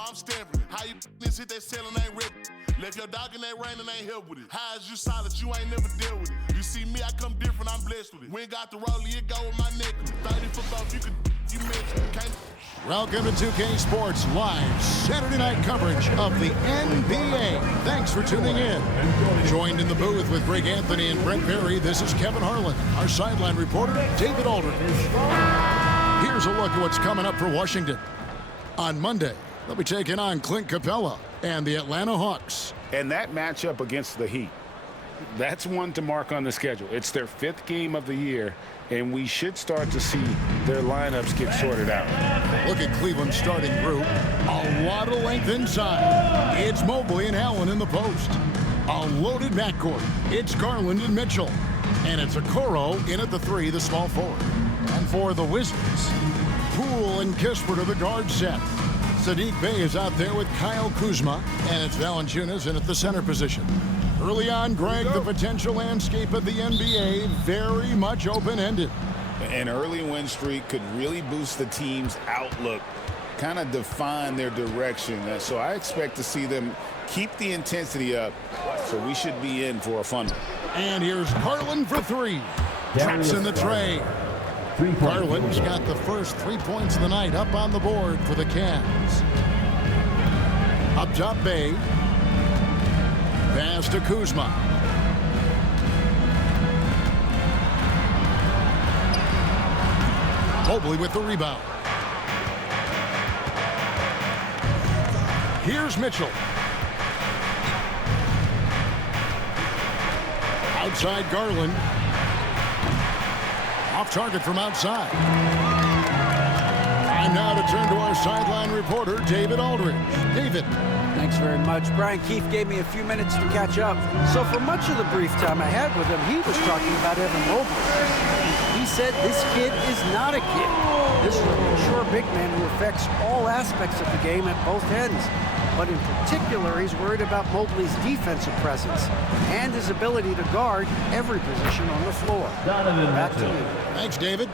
I'm stamping. How you this hit that ceiling ain't ripping. Left your dog in that rain and ain't help with it. High as you solid, you ain't never dealt with it. You see me, I come different, I'm blessed with it. We ain't got the rollie, it go with my necklace. 30 for both, you mentioned. Can't. Welcome to 2K Sports Live Saturday night coverage of the NBA. Thanks for tuning in. Joined in the booth with Greg Anthony and Brent Berry, this is Kevin Harlan. Our sideline reporter, David Aldridge. Here's a look at what's coming up for Washington. On Monday, they'll be taking on Clint Capella and the Atlanta Hawks. And that matchup against the Heat, that's one to mark on the schedule. It's their 5th game of the year, and we should start to see their lineups get sorted out. Look at Cleveland's starting group. A lot of length inside. It's Mobley and Allen in the post. A loaded backcourt. It's Garland and Mitchell. And it's Okoro in at the 3, the small forward. And for the Wizards, Poole and Kispert are the guard set. Saddiq Bey is out there with Kyle Kuzma, and it's Valanciunas in at the center position. Early on, Greg, the potential landscape of the NBA very much open-ended. An early win streak could really boost the team's outlook, kind of define their direction. So I expect to see them keep the intensity up, so we should be in for a fun one. And here's Garland for 3. Drops in the tray. Garland's got the first 3 points of the night up on the board for the Cavs. Up top, Bey. Pass to Kuzma. Mobley with the rebound. Here's Mitchell. Outside Garland. Off target from outside. Time now to turn to our sideline reporter, David Aldridge. David. Thanks very much. Brian Keefe gave me a few minutes to catch up. So for much of the brief time I had with him, he was talking about Evan Mobley. He said this kid is not a kid. This is a mature big man who affects all aspects of the game at both ends. But in particular, he's worried about Mobley's defensive presence and his ability to guard every position on the floor. Back to you. Thanks, David.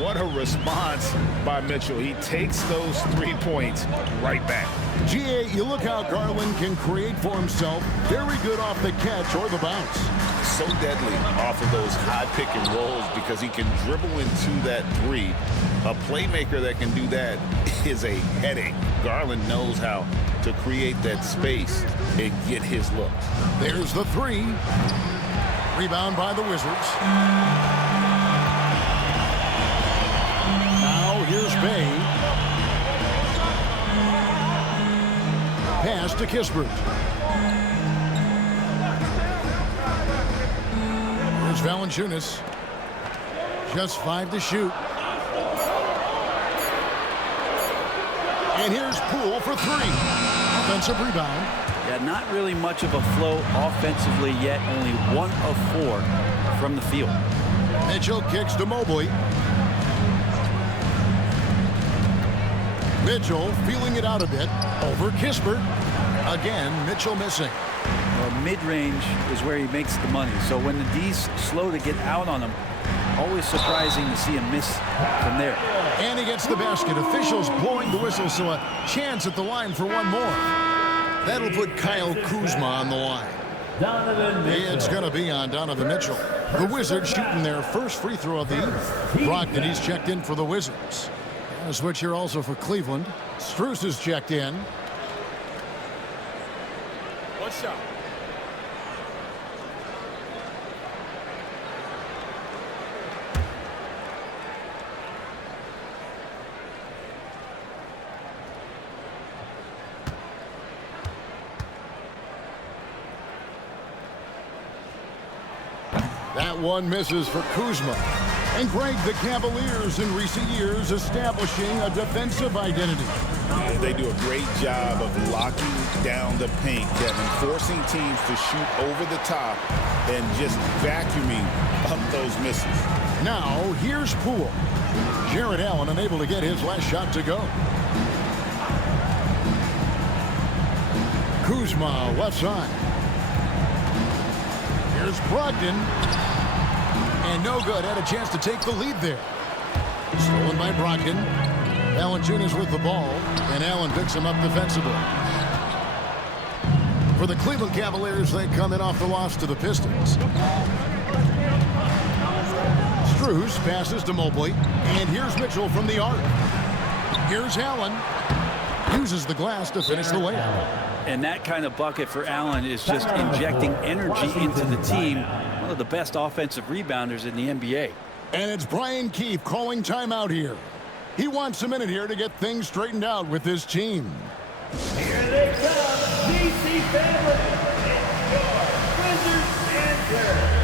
What a response by Mitchell. He takes those 3 points right back. GA, you look how Garland can create for himself. Very good off the catch or the bounce. So deadly off of those high pick and rolls because he can dribble into that 3. A playmaker that can do that is a headache. Garland knows how to create that space and get his look. There's the 3. Rebound by the Wizards. Now here's Bey. Pass to Kispert. Here's Valanciunas. Just 5 to shoot. And here's Poole for 3. Offensive rebound. Yeah, not really much of a flow offensively yet. Only 1 of 4 from the field. Mitchell kicks to Mobley. Mitchell feeling it out a bit. Over Kispert. Again, Mitchell missing. Well, mid-range is where he makes the money. So when the D's slow to get out on him, always surprising to see him miss from there. And he gets the basket. Officials blowing the whistle, so a chance at the line for one more. That'll put Kyle Kuzma on the line. It's going to be on Donovan Mitchell. The Wizards shooting their first free throw of the evening. Brogdon, he's checked in for the Wizards. A switch here also for Cleveland. Strus is checked in. One shot. That one misses for Kuzma. And Greg, the Cavaliers in recent years establishing a defensive identity. They do a great job of locking down the paint, Kevin, forcing teams to shoot over the top and just vacuuming up those misses. Now, here's Poole. Jared Allen unable to get his last shot to go. Kuzma, left side. Here's Brogdon. And no good. Had a chance to take the lead there. Stolen by Brogdon. Valanciunas with the ball, and Allen picks him up defensively. For the Cleveland Cavaliers, they come in off the loss to the Pistons. Strus passes to Mobley, and here's Mitchell from the arc. Here's Allen. Uses the glass to finish the layup. And that kind of bucket for Allen is just injecting energy into the team. One of the best offensive rebounders in the NBA. And it's Brian Keefe calling timeout here. He wants a minute here to get things straightened out with his team. Here they come, DC family. It's your Wizards answer.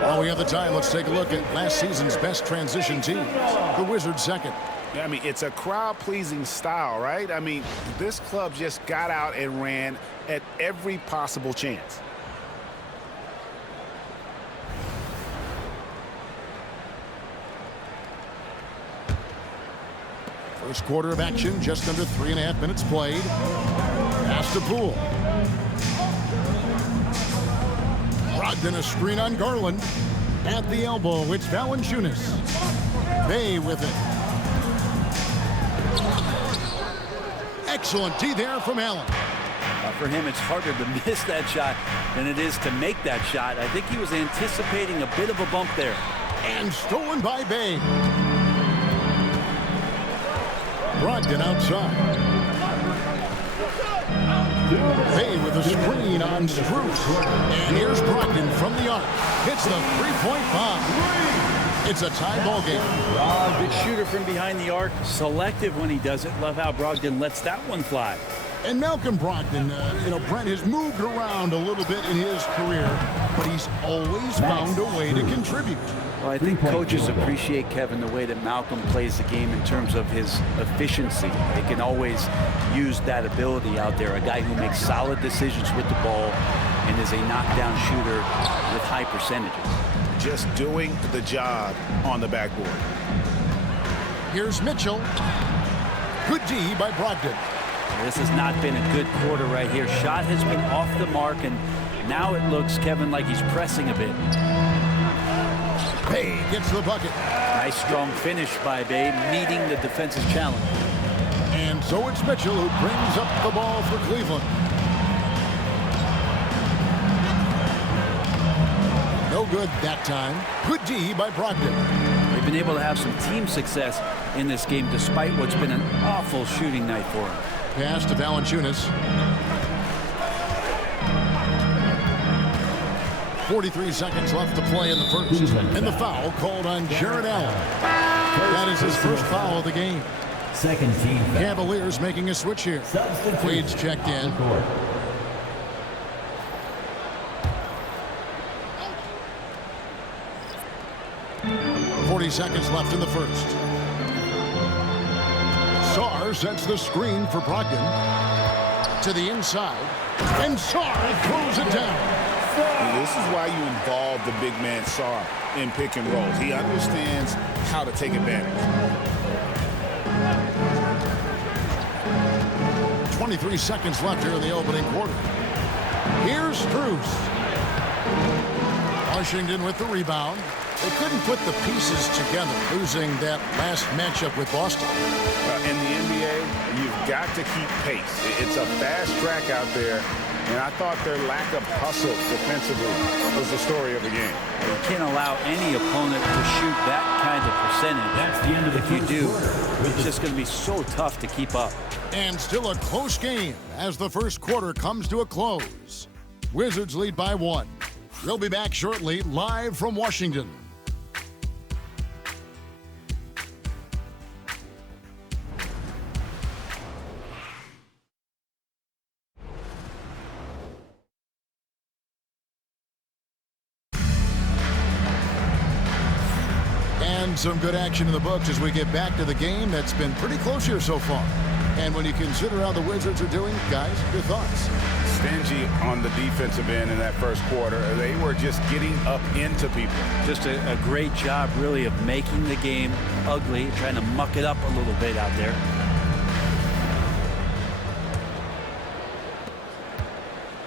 While we have the time, let's take a look at last season's best transition team. The Wizards second. I mean, it's a crowd-pleasing style, right? I mean, this club just got out and ran at every possible chance. First quarter of action, just under 3.5 minutes played. Pass to Poole. Brogdon a screen on Garland. At the elbow, it's Valanciunas. Bay with it. Excellent D there from Allen. For him, it's harder to miss that shot than it is to make that shot. I think he was anticipating a bit of a bump there. And stolen by Bay. Brogdon outside. Bay with a screen on Strus. And here's Brogdon from the arc. Hits the three-point bomb. It's a tie ball game. Good shooter from behind the arc. Selective when he does it. Love how Brogdon lets that one fly. And Malcolm Brogdon, Brent has moved around a little bit in his career, but he's always found a way to contribute. Well, I think coaches appreciate, Kevin, the way that Malcolm plays the game in terms of his efficiency. They can always use that ability out there. A guy who makes solid decisions with the ball and is a knockdown shooter with high percentages. Just doing the job on the backboard. Here's Mitchell. Good D by Brogdon. This has not been a good quarter right here. Shot has been off the mark, and now it looks, Kevin, like he's pressing a bit. Bay gets the bucket. Nice strong finish by Bay, meeting the defensive challenge. And so it's Mitchell who brings up the ball for Cleveland. No good that time. Good D by Brogdon. They've been able to have some team success in this game despite what's been an awful shooting night for him. Pass to Valanciunas. 43 seconds left to play in the first. And the foul called on Jared Allen. That is his first foul of the game. Second team. Cavaliers making a switch here. Wade's checked in. 40 seconds left in the first. Sarr sets the screen for Brogdon. To the inside. And Sarr throws it down. This is why you involve the big man Sarr in pick and rolls. He understands how to take advantage. 23 seconds left here in the opening quarter. Here's Strus. Washington with the rebound. They couldn't put the pieces together, losing that last matchup with Boston. In the NBA, you've got to keep pace. It's a fast track out there, and I thought their lack of hustle defensively was the story of the game. You can't allow any opponent to shoot that kind of percentage. That's the end of the If you first do, quarter. it's just going to be so tough to keep up. And still a close game as the first quarter comes to a close. Wizards lead by 1. They'll be back shortly, live from Washington. And some good action in the books as we get back to the game that's been pretty close here so far. And when you consider how the Wizards are doing, guys, your thoughts? Stingy on the defensive end in that first quarter. They were just getting up into people. Just a great job, really, of making the game ugly, trying to muck it up a little bit out there.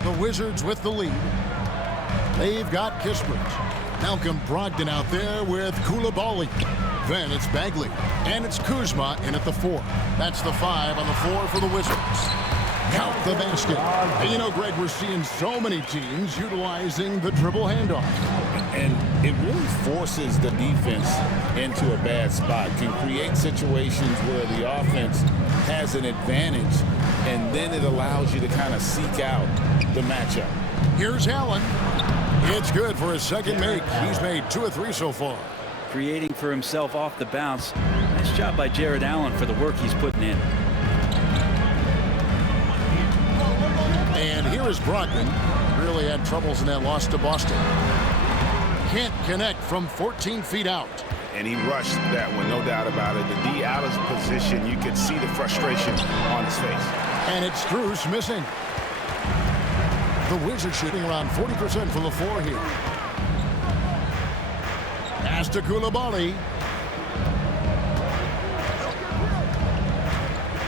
The Wizards with the lead. They've got Kispert. Malcolm Brogdon out there with Koulibaly. Then it's Bagley. And it's Kuzma in at the 4. That's the 5 on the floor for the Wizards. Count the basket. And you know, Greg, we're seeing so many teams utilizing the dribble handoff. And it really forces the defense into a bad spot. Can create situations where the offense has an advantage, and then it allows you to kind of seek out the matchup. Here's Allen. It's good for his second make. He's made 2 of 3 so far. Creating for himself off the bounce. Nice job by Jared Allen for the work he's putting in. And here is Brogdon. Really had troubles in that loss to Boston. Can't connect from 14 feet out. And he rushed that one, no doubt about it. The D out of position, you could see the frustration on his face. And it's Strus missing. The Wizards shooting around 40% from the floor here. Pass to Koulibaly.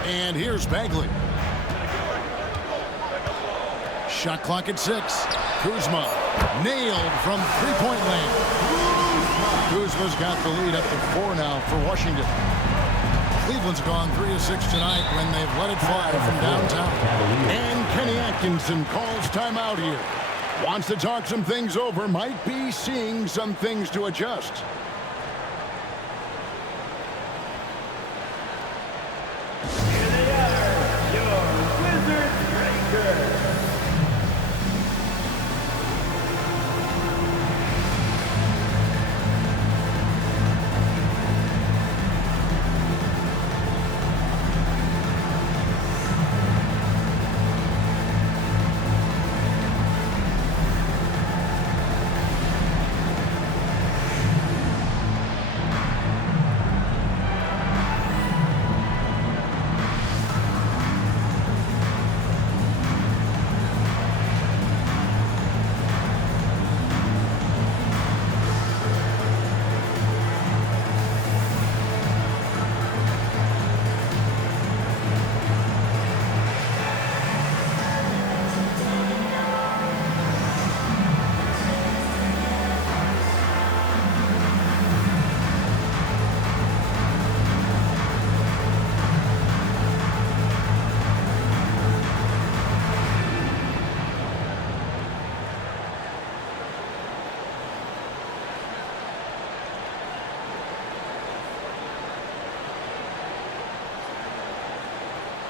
And here's Bagley. Shot clock at 6. Kuzma nailed from three-point land. Kuzma's got the lead up to 4 now for Washington. Cleveland's gone 3 of 6 tonight when they've let it fly from downtown. And Kenny Atkinson calls timeout here. Wants to talk some things over, might be seeing some things to adjust. Here they are, your Wizards Breakers.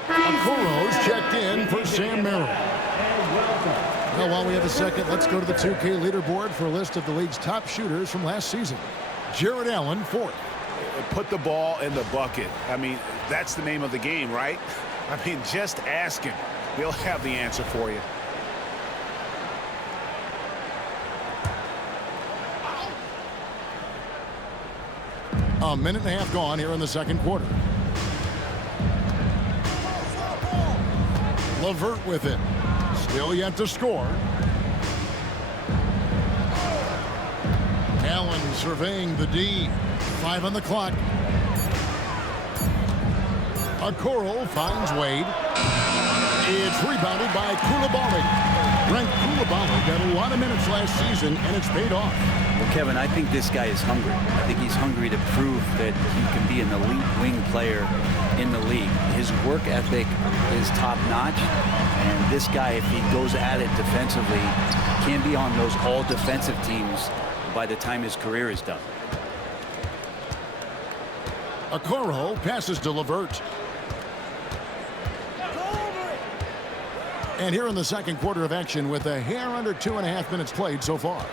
Okoro's checked in for Sam Merrill. Well, while we have a second, let's go to the 2K leaderboard for a list of the league's top shooters from last season. Jared Allen, 4th. Put the ball in the bucket. I mean, that's the name of the game, right? I mean, just ask him. He'll have the answer for you. A minute and a half gone here in the second quarter. LeVert with it. Still yet to score. Allen surveying the D. 5 on the clock. Okoro finds Wade. It's rebounded by Koulibaly. Brent Kulabalo got a lot of minutes last season, and it's paid off. Well, Kevin, I think this guy is hungry. I think he's hungry to prove that he can be an elite wing player in the league. His work ethic is top-notch, and this guy, if he goes at it defensively, can be on those all-defensive teams by the time his career is done. Okoro passes to LeVert. And here in the second quarter of action with a hair under 2.5 minutes played so far.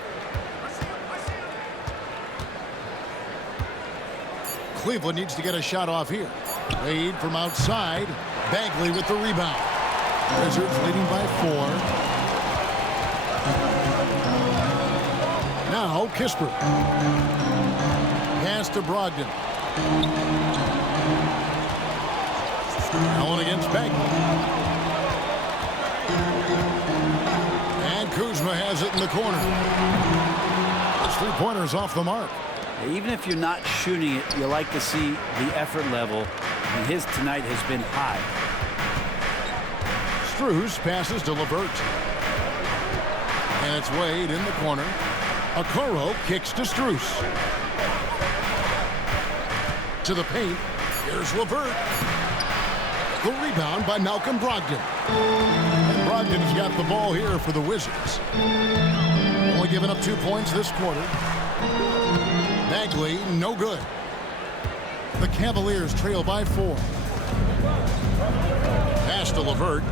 Cleveland needs to get a shot off here. Wade from outside. Bagley with the rebound. Wizards leading by 4. Now Kisper. Pass to Brogdon. Allen against Bagley. And Kuzma has it in the corner. Those 3-pointers off the mark. Even if you're not shooting it, you like to see the effort level, and his tonight has been high. Strus passes to LeVert. And it's Wade in the corner. Okoro kicks to Strus. To the paint. Here's LeVert. The rebound by Malcolm Brogdon. And Brogdon's got the ball here for the Wizards. Only giving up 2 points this quarter. Bagley, no good. The Cavaliers trail by 4. Pass to LeVert.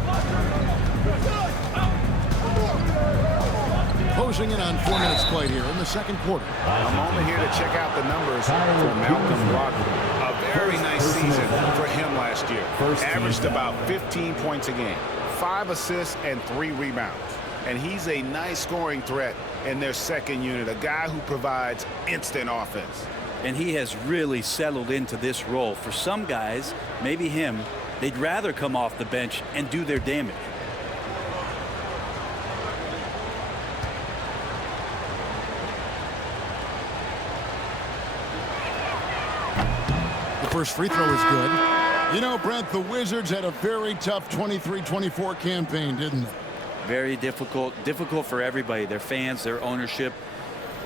Closing in on 4 minutes played here in the second quarter. A moment here to check out the numbers for Malcolm Brogdon. A very nice season for him last year. Averaged about 15 points a game, 5 assists and 3 rebounds. And he's a nice scoring threat in their second unit, a guy who provides instant offense. And he has really settled into this role. For some guys, maybe him, they'd rather come off the bench and do their damage. The first free throw is good. You know, Brent, the Wizards had a very tough 23-24 campaign, didn't they? Very difficult for everybody, their fans, their ownership,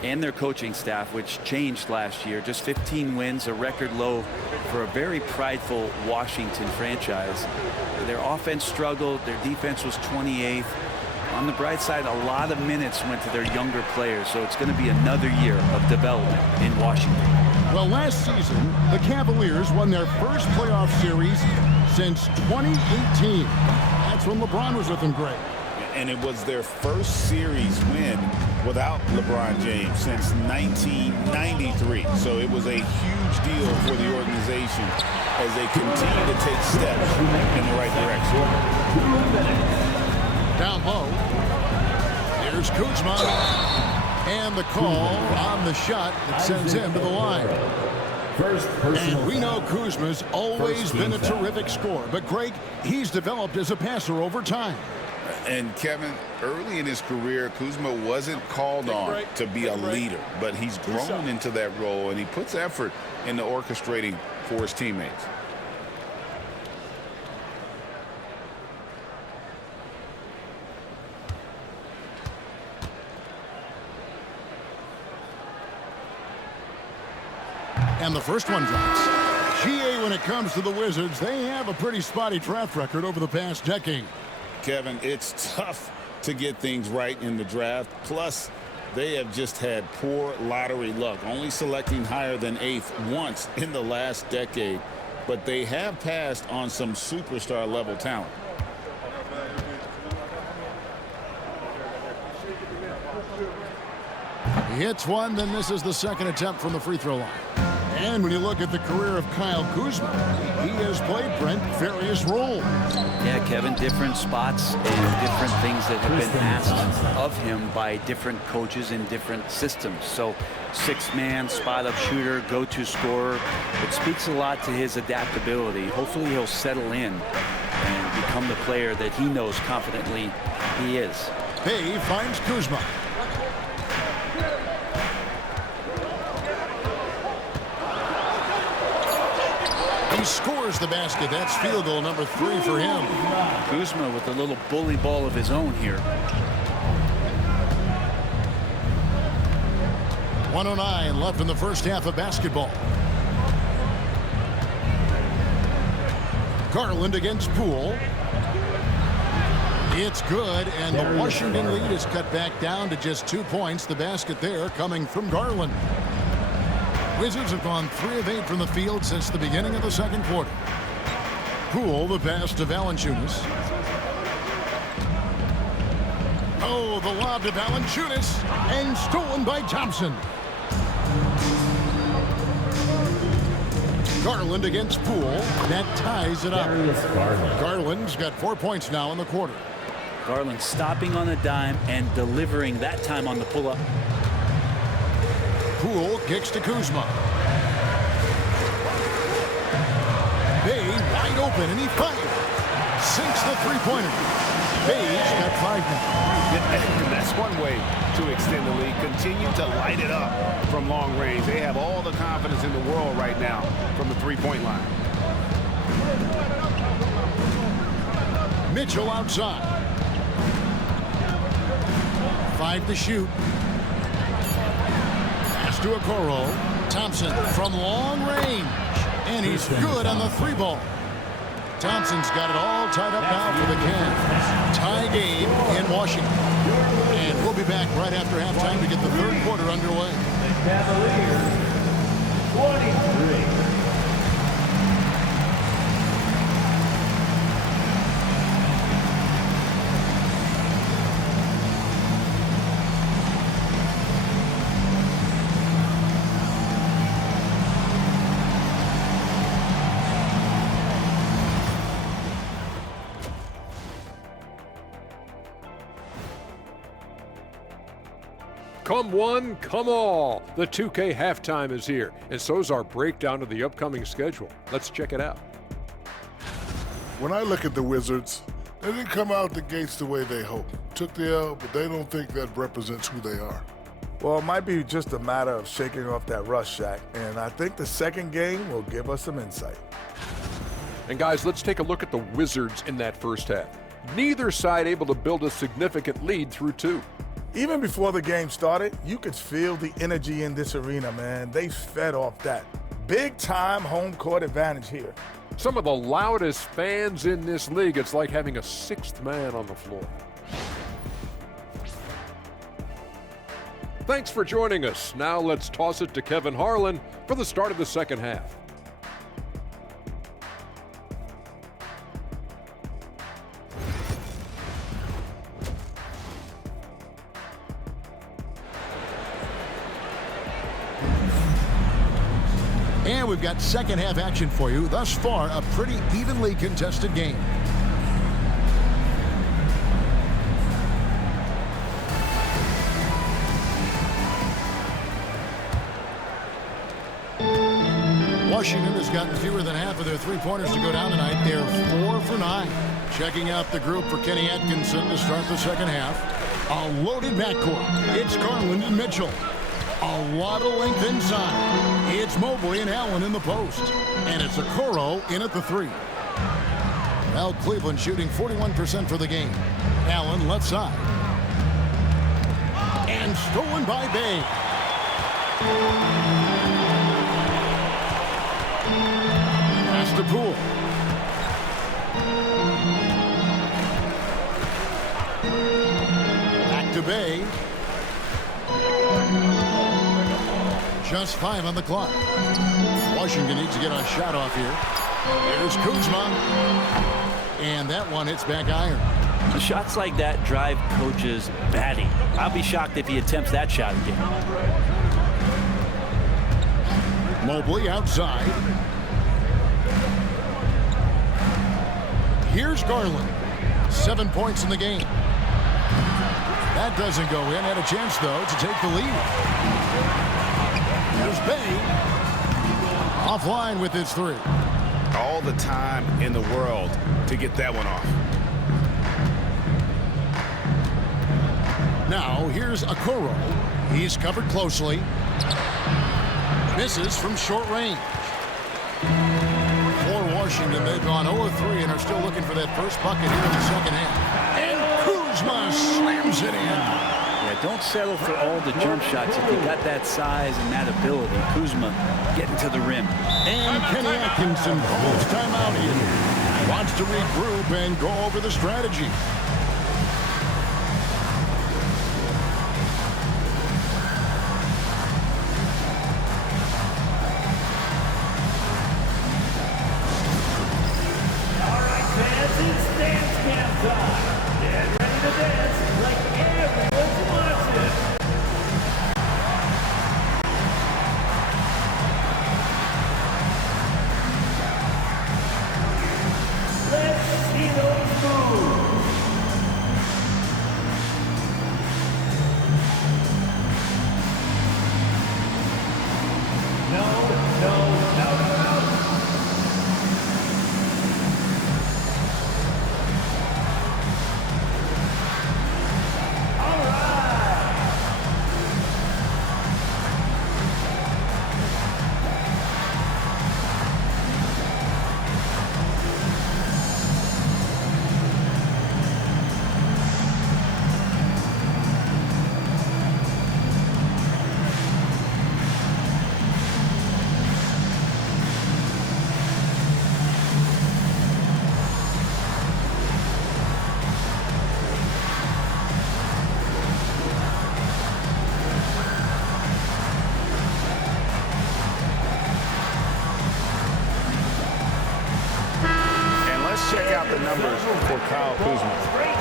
and their coaching staff, which changed last year. Just 15 wins, a record low for a very prideful Washington franchise. Their offense struggled, their defense was 28th. On the bright side, a lot of minutes went to their younger players, so it's going to be another year of development in Washington. Well, last season, the Cavaliers won their first playoff series since 2018. That's when LeBron was with them, Greg. And it was their first series win without LeBron James since 1993. So it was a huge deal for the organization as they continue to take steps in the right direction. Down low. Here's Kuzma. And the call on the shot that sends him to the line. And we know Kuzma's always been a terrific scorer. But, Greg, he's developed as a passer over time. And Kevin, early in his career, Kuzma wasn't called on to be a leader, but he's grown into that role, and he puts effort into orchestrating for his teammates. And the first one drops. GA, when it comes to the Wizards, they have a pretty spotty draft record over the past decade. Kevin, it's tough to get things right in the draft. Plus, they have just had poor lottery luck, only selecting higher than 8th once in the last decade. But they have passed on some superstar-level talent. He hits one, then this is the second attempt from the free throw line. And when you look at the career of Kyle Kuzma, he has played, Brent, various roles. Yeah, Kevin, different spots and different things that have been asked of him by different coaches in different systems. So, 6-man, spot-up shooter, go-to scorer. It speaks a lot to his adaptability. Hopefully he'll settle in and become the player that he knows confidently he is. Bay finds Kuzma. He scores the basket. That's field goal number 3 for him. Kuzma with a little bully ball of his own here. 1:09 left in the first half of basketball. Garland against Poole. It's good, and the Washington lead is cut back down to just 2 points. The basket there coming from Garland. Wizards have gone 3 of 8 from the field since the beginning of the second quarter. Poole, the pass to Valanciunas. Oh, the lob to Valanciunas, and stolen by Thompson. Garland against Poole. That ties it up. Garland's got 4 points now in the quarter. Garland stopping on a dime and delivering that time on the pull-up. Poole kicks to Kuzma. Bay wide open, and he fires. Sinks the three-pointer. Bay's got 5 now. That's one way to extend the lead. Continue to light it up from long range. They have all the confidence in the world right now from the three-point line. Mitchell outside. 5 to shoot. Pass to Okoro. Thompson from long range. And he's good on the 3-ball. Thompson's got it all tied up now for the Cavs. Tie game in Washington. And we'll be back right after halftime to get the third quarter underway. Cavaliers, 23. Come one, come all. The 2K halftime is here, and so's our breakdown of the upcoming schedule. Let's check it out. When I look at the Wizards, they didn't come out the gates the way they hoped. Took the L, but they don't think that represents who they are. Well, it might be just a matter of shaking off that rust, Shaq, and I think the second game will give us some insight. And guys, let's take a look at the Wizards in that first half. Neither side able to build a significant lead through 2. Even before the game started, you could feel the energy in this arena, man. They fed off that. Big-time home court advantage here. Some of the loudest fans in this league. It's like having a 6th man on the floor. Thanks for joining us. Now let's toss it to Kevin Harlan for the start of the second half. And we've got second half action for you. Thus far, a pretty evenly contested game. Washington has gotten fewer than half of their three-pointers to go down tonight. They're 4 for 9. Checking out the group for Kenny Atkinson to start the second half. A loaded backcourt. It's Garland and Mitchell. A lot of length inside. It's Mobley and Allen in the post. And it's Okoro in at the 3. Well, Cleveland shooting 41% for the game. Allen left side. And stolen by Bay. Pass to Poole. Back to Bay. Just 5 on the clock. Washington needs to get a shot off here. Here's Kuzma. And that one hits back iron. Shots like that drive coaches batty. I'll be shocked if he attempts that shot again. Mobley outside. Here's Garland. 7 points in the game. That doesn't go in. Had a chance, though, to take the lead. Here's Bay. Offline with his 3. All the time in the world to get that one off. Now, here's Okoro. He's covered closely. Misses from short range. For Washington, they've gone 0-3 and are still looking for that first bucket here in the second half. And Kuzma slams it in. Yeah, Don't settle for all the jump shots. If you got that size and that ability, Kuzma getting to the rim. And Kenny Atkinson calls timeout here. Wants to regroup and go over the strategy. All right, fans, it's dance camp time. Get ready to dance like everyone's watching. Let's see those moves. No. All right. And let's check out the numbers for Kyle Kuzma.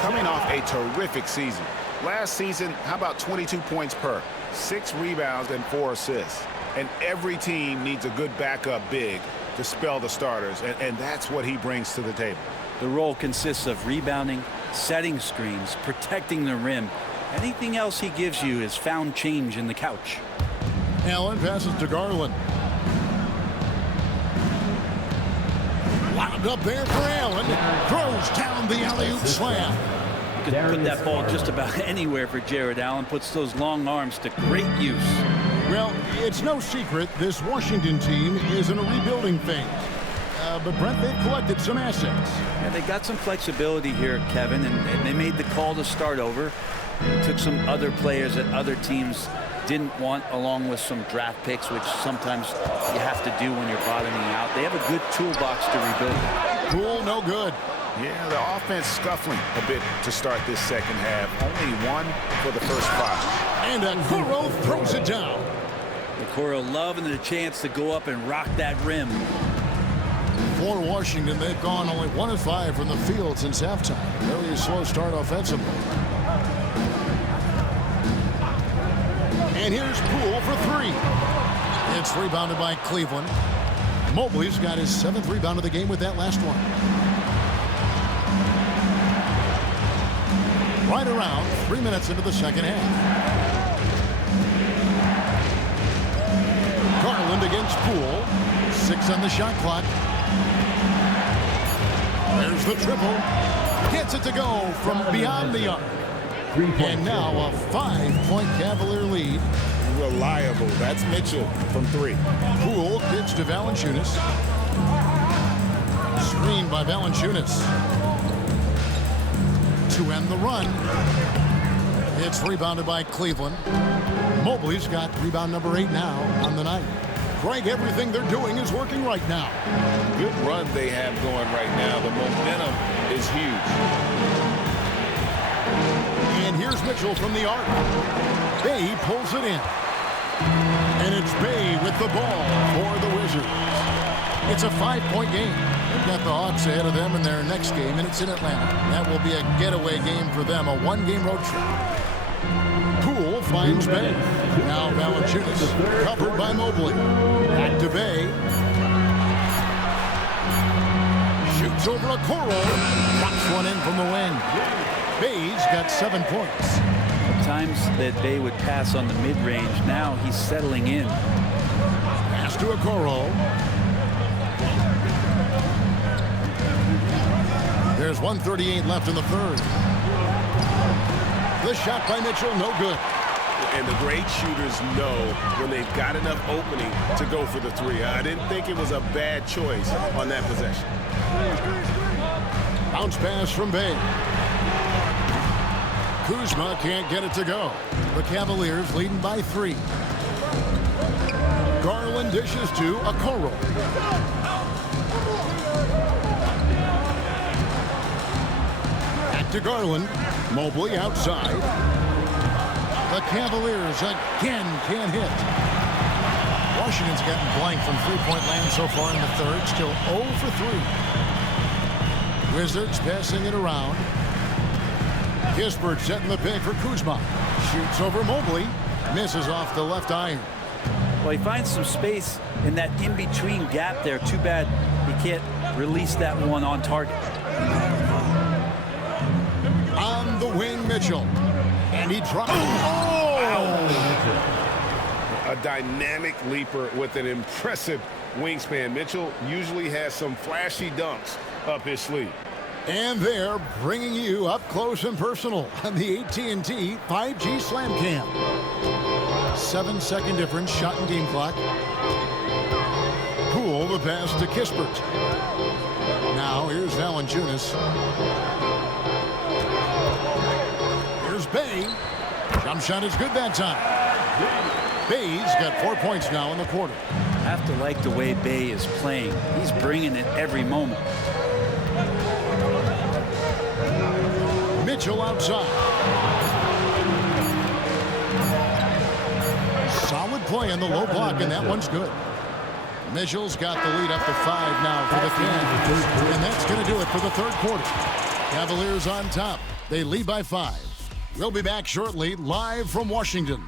Coming off a terrific season. Last season, how about 22 points per, 6 rebounds and 4 assists. And every team needs a good backup big to spell the starters, and that's what he brings to the table. The role consists of rebounding, setting screens, protecting the rim. Anything else he gives you is found change in the couch. Allen passes to Garland. Wound up there for Allen. Throws down the alley-oop slam. You could put that ball just about anywhere for Jared Allen. Puts those long arms to great use. Well, it's no secret this Washington team is in a rebuilding phase. But Brent, they've collected some assets. Yeah, they got some flexibility here, Kevin, and they made the call to start over. They took some other players that other teams didn't want, along with some draft picks, which sometimes you have to do when you're bottoming out. They have a good toolbox to rebuild. Cool, no good. Yeah, the offense scuffling a bit to start this second half. Only 1 for the first 5. And Okoro throws it down. Okoro loving the chance to go up and rock that rim. For Washington, they've gone only 1 of 5 from the field since halftime. Very slow start offensively. And here's Poole for 3. It's rebounded by Cleveland. Mobley's got his 7th rebound of the game with that last one. Right around 3 minutes into the second half. Garland against Poole. 6 on the shot clock. There's the triple. Gets it to go from beyond the arc. And now a 5-point Cavalier lead. Reliable. That's Mitchell from 3. Poole pitch to Valanciunas. Screen by Valanciunas. To end the run. It's rebounded by Cleveland. Mobley's got rebound number 8 now on the night. Greg, everything they're doing is working right now. Good run they have going right now. The momentum is huge. And here's Mitchell from the arc. Bay pulls it in. And it's Bay with the ball for the Wizards. It's a 5-point game. They've got the Hawks ahead of them in their next game, and it's in Atlanta. That will be a getaway game for them, a 1-game road trip. Poole finds Bay. Now Valanciunas covered by Mobley. Back to Bay. Shoots over a Okoro. Drops one in from the wing. Bay's got 7 points. At times that Bay would pass on the mid-range. Now he's settling in. Pass to Okoro. There's 1:38 left in the third. The shot by Mitchell, no good. And the great shooters know when they've got enough opening to go for the 3. I didn't think it was a bad choice on that possession. Bounce pass from Bay. Kuzma can't get it to go. The Cavaliers leading by 3. Garland dishes to Okoro. Back to Garland. Mobley outside. The Cavaliers again can't hit. Washington's gotten blank from three-point land so far in the third. Still 0 for 3. Wizards passing it around. Kispert setting the pick for Kuzma. Shoots over Mobley. Misses off the left iron. Well, he finds some space in that in-between gap there. Too bad he can't release that one on target. On the wing, Mitchell. And he drops. A dynamic leaper with an impressive wingspan. Mitchell usually has some flashy dunks up his sleeve. And they're bringing you up close and personal on the AT&T 5G Slam Cam. 7-second difference, shot and game clock. Poole the pass to Kispert. Now here's Valanciunas. Here's Bay. Jump shot is good that time. Bay's got 4 points now in the quarter. I have to like the way Bay is playing. He's bringing it every moment. Mitchell outside. Solid play on the low block, and that one's good. Mitchell's got the lead up to 5 now for the Cavs. And that's going to do it for the third quarter. Cavaliers on top. They lead by 5. We'll be back shortly, live from Washington.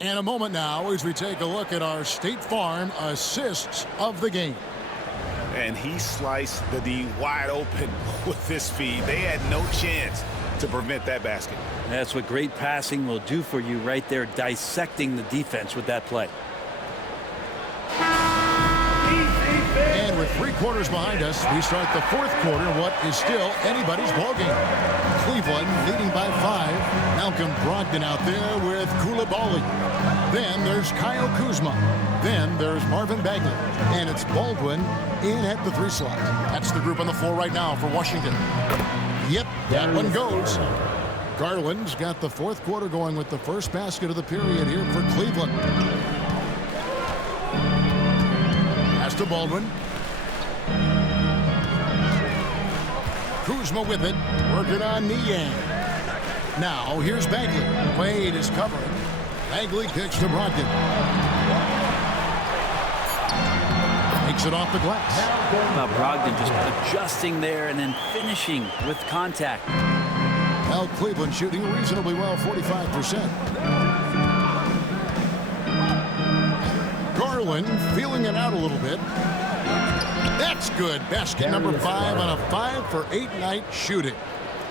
And a moment now as we take a look at our State Farm assists of the game. And he sliced the D wide open with this feed. They had no chance to prevent that basket. That's what great passing will do for you right there, dissecting the defense with that play. And with 3 quarters behind us, we start the fourth quarter, what is still anybody's ballgame. Cleveland leading by 5. Malcolm Brogdon out there with Coulibaly. Then there's Kyle Kuzma. Then there's Marvin Bagley. And it's Baldwin in at the 3 slot. That's the group on the floor right now for Washington. Yep, that one goes. Garland's got the fourth quarter going with the first basket of the period here for Cleveland. Pass to Baldwin. Kuzma with it, working on Niang. Now here's Bagley. Wade is covering. Bagley kicks to Brogdon. Takes it off the glass. About Brogdon just adjusting there and then finishing with contact. Well, Cleveland shooting reasonably well, 45%. Garland feeling it out a little bit. That's good. Basket number 5 on a 5 for 8 night shooting.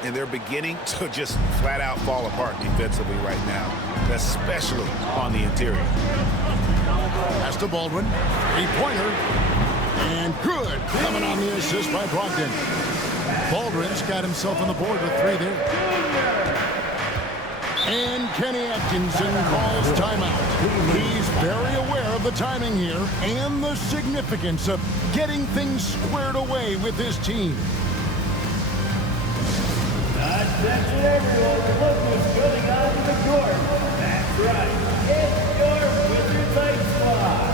And they're beginning to just flat out fall apart defensively right now, especially on the interior. Pass to Baldwin. 3-pointer. And good. Coming on the assist by Brogdon. Baldwin's got himself on the board with 3 there. And Kenny Atkinson calls timeout. He's very aware of the timing here and the significance of getting things squared away with his team. Attention everyone, look who's coming onto the court. That's right, it's your Wizards Ice Squad.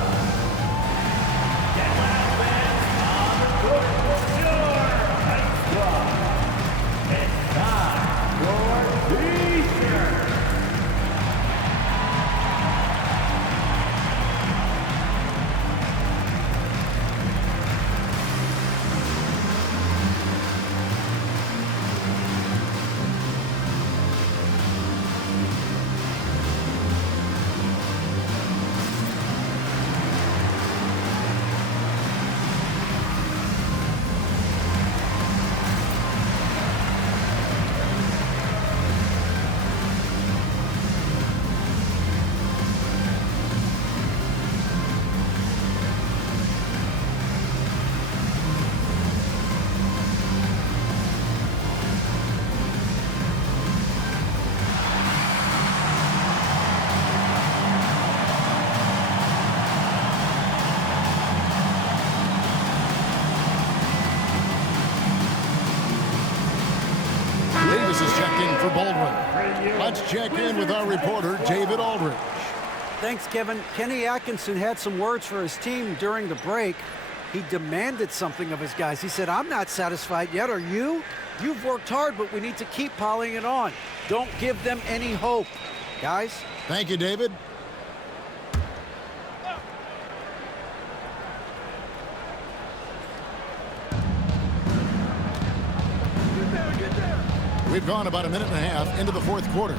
Get loud, fans, on the court, your Ice Squad. It's time for T-shirt. checked in for Baldwin. Let's check in with our reporter, David Aldridge. Thanks, Kevin. Kenny Atkinson had some words for his team during the break. He demanded something of his guys. He said, I'm not satisfied yet, are you? You've worked hard, but we need to keep piling it on. Don't give them any hope. Guys? Thank you, David. We've gone about a minute and a half into the fourth quarter.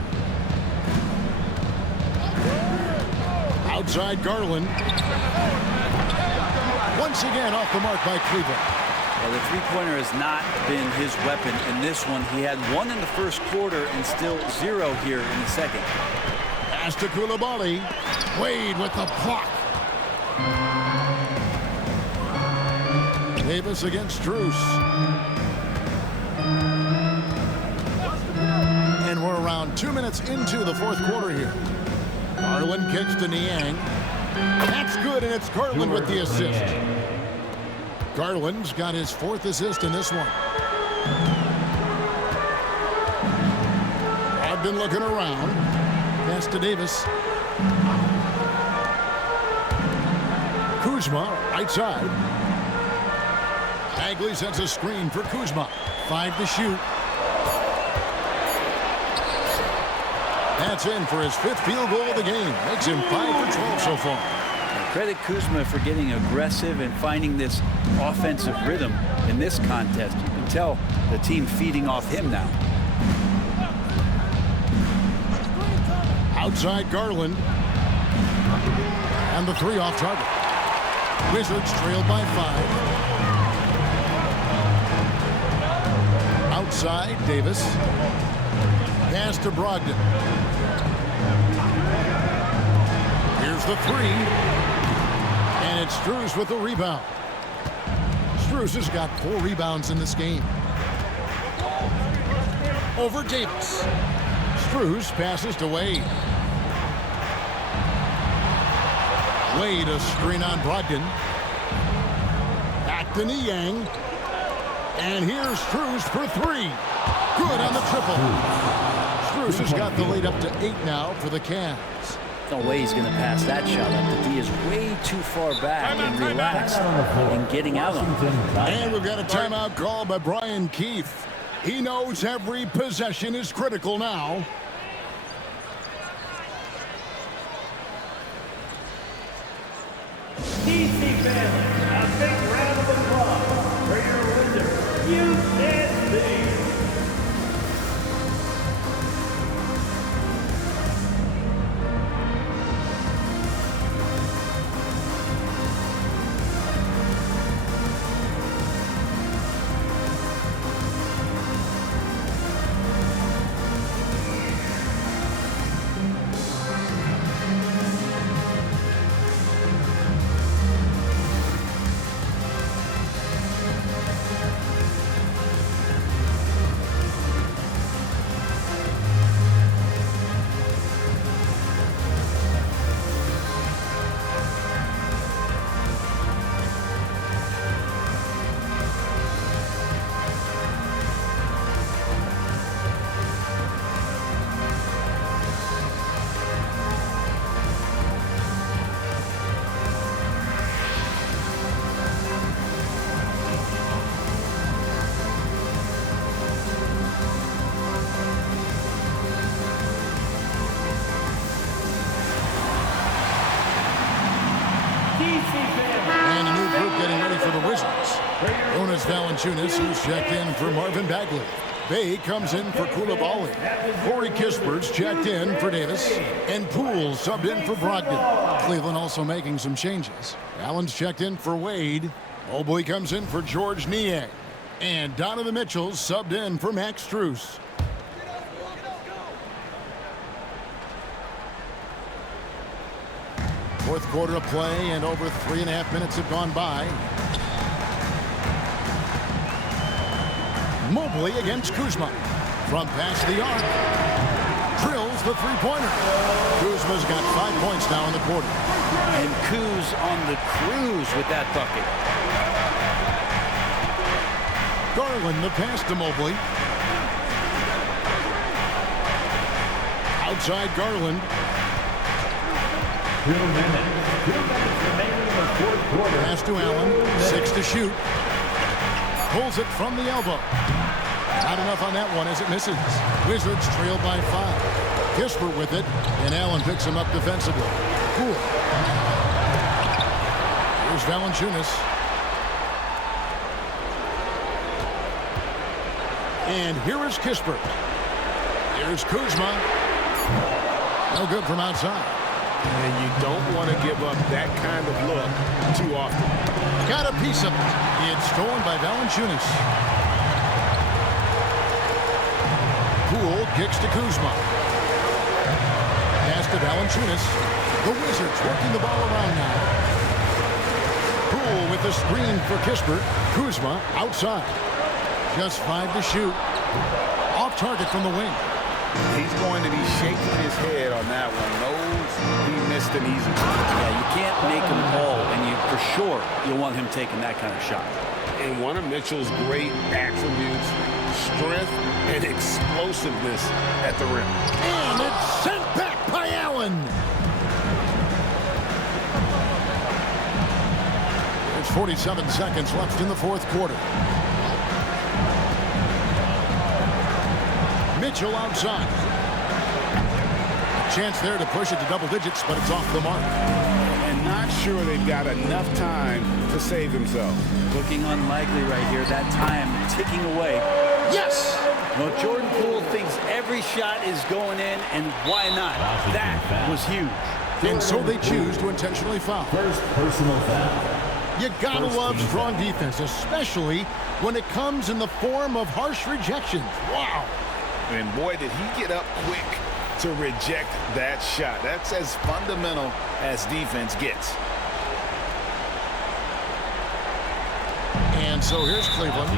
Outside Garland. Once again off the mark by Cleveland. Well, the three-pointer has not been his weapon in this one. He had one in the first quarter and still 0 here in the second. Pass to Coulibaly. Wade with the block. Davis against Strus. And we're around 2 minutes into the fourth quarter here. Garland kicks to Niang. That's good, and it's Garland with the assist. Garland's got his 4th assist in this one. I've been looking around. Pass to Davis. Kuzma, right side. Bagley sets a screen for Kuzma. 5 to shoot. That's in for his 5th field goal of the game. Makes him 5 for 12 so far. Credit Kuzma for getting aggressive and finding this offensive rhythm in this contest. You can tell the team feeding off him now. Outside Garland. And the 3 off target. Wizards trailed by 5. Outside Davis. Pass to Brogdon. Here's the 3. And it's Strus with the rebound. Strus has got 4 rebounds in this game. Over Davis. Strus passes to Wade. Wade a screen on Brogdon. Back to Niang. And here's Strus for 3. Good on the triple. Strus has got the lead up to 8 now for the Cavs. No way he's going to pass that shot up. The D is way too far back and relaxed in getting out on him. And we've got a timeout call by Brian Keefe. He knows every possession is critical now. DC fans, a big round of applause for your Wizards. You can see. And a new group getting ready for the Wizards. Jonas Valanciunas, who's checked in for Marvin Bagley. Bay comes in for Coulibaly. Corey Kispert's checked in for Davis. And Poole subbed in for Brogdon. Cleveland also making some changes. Allen's checked in for Wade. Mobley comes in for George Niang. And Donovan Mitchell subbed in for Max Strus. Fourth quarter of play, and over 3.5 minutes have gone by. Mobley against Kuzma. From past the arc. Drills the three-pointer. Kuzma's got 5 points now in the quarter. And Kuz on the cruise with that bucket. Garland the pass to Mobley. Outside Garland. 2 minutes. 2 minutes remaining in the fourth quarter. Pass to Allen. 6 to shoot. Pulls it from the elbow. Not enough on that one as it misses. Wizards trail by 5. Kispert with it, and Allen picks him up defensively. Cool. Here's Valanciunas. And here is Kispert. Here's Kuzma. No good from outside. And you don't want to give up that kind of look too often. Got a piece of it. It's stolen by Valanciunas. Poole kicks to Kuzma. Pass to Valanciunas. The Wizards working the ball around now. Poole with the screen for Kispert. Kuzma outside. Just 5 to shoot. Off target from the wing. He's going to be shaking his head on that one. Knows he missed an easy one. Yeah, you can't make him all, and you for sure you'll want him taking that kind of shot. And one of Mitchell's great attributes, strength and explosiveness at the rim. And it's sent back by Allen. There's 47 seconds left in the fourth quarter. Mitchell outside. Chance there to push it to double digits, but it's off the mark. And not sure they've got enough time to save themselves. Looking unlikely right here. That time ticking away. Yes! Well, Jordan Poole thinks every shot is going in, and why not? That was huge. And so they choose to intentionally foul. First personal foul. You gotta love strong defense, especially when it comes in the form of harsh rejections. Wow. And boy, did he get up quick to reject that shot. That's as fundamental as defense gets. And so here's Cleveland,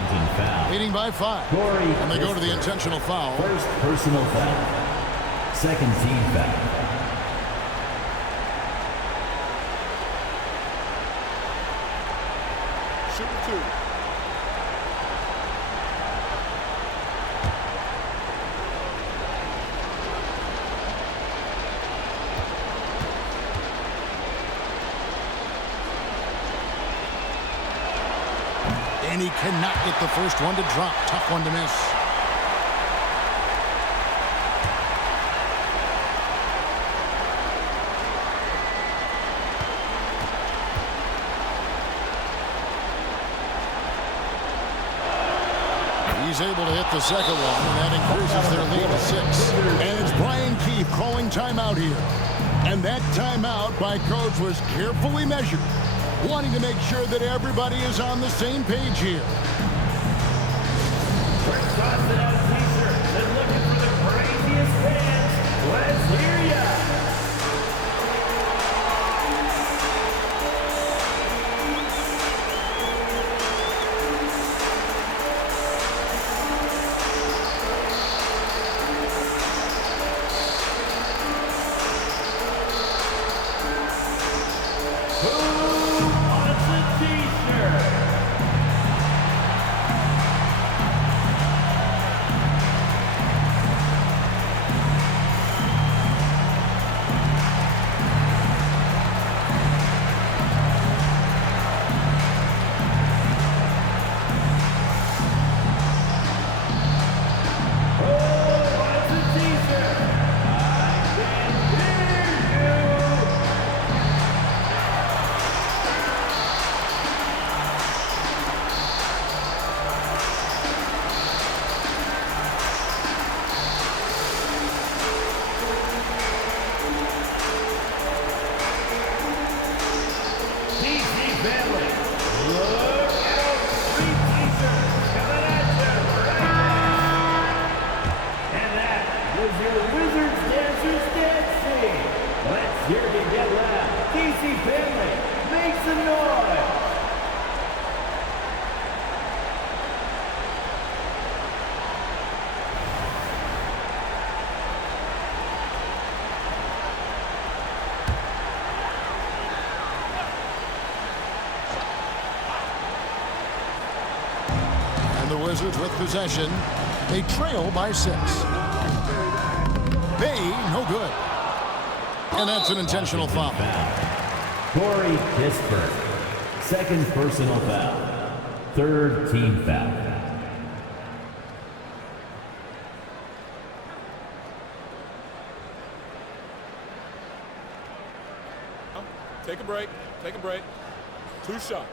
leading by 5. And they go to the intentional foul. First personal foul. Second team foul. Shooting 2. And he cannot get the first one to drop. Tough one to miss. He's able to hit the second one, and that increases their lead to 6. And it's Brian Keefe calling timeout here. And that timeout by coach was carefully measured, wanting to make sure that everybody is on the same page here. We're tossing out t-shirts and looking for the craziest fans. Let's hear ya! Who wants a t-shirt? And the Wizards with possession. They trail by 6. Bay, no good. And that's an intentional foul. Corey Kispert, second personal foul, third team foul. Take a break. Take a break. 2 shots.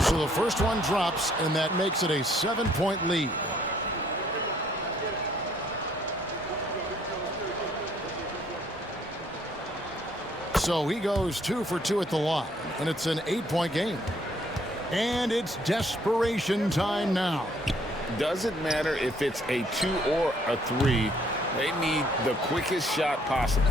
So the first one drops, and that makes it a 7-point lead. So he goes 2 for 2 at the line, and it's an 8-point game. And it's desperation time now. Doesn't matter if it's a 2 or a 3. They need the quickest shot possible.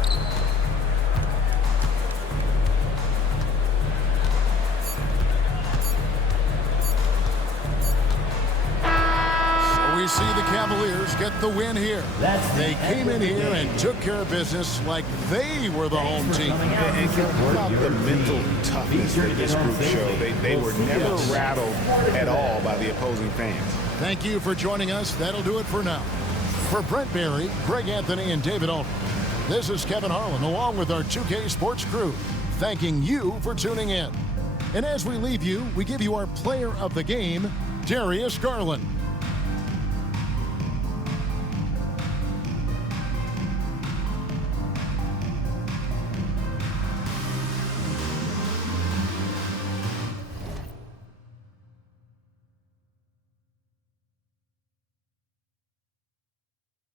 We see the Cavaliers get the win here. They came in here and took care of business like they were the home team. And what about the mental toughness that this group showed? They were never rattled at all by the opposing fans. Thank you for joining us. That'll do it for now. For Brent Barry, Greg Anthony, and David Alton, this is Kevin Harlan along with our 2K Sports crew, thanking you for tuning in. And as we leave you, we give you our player of the game, Darius Garland.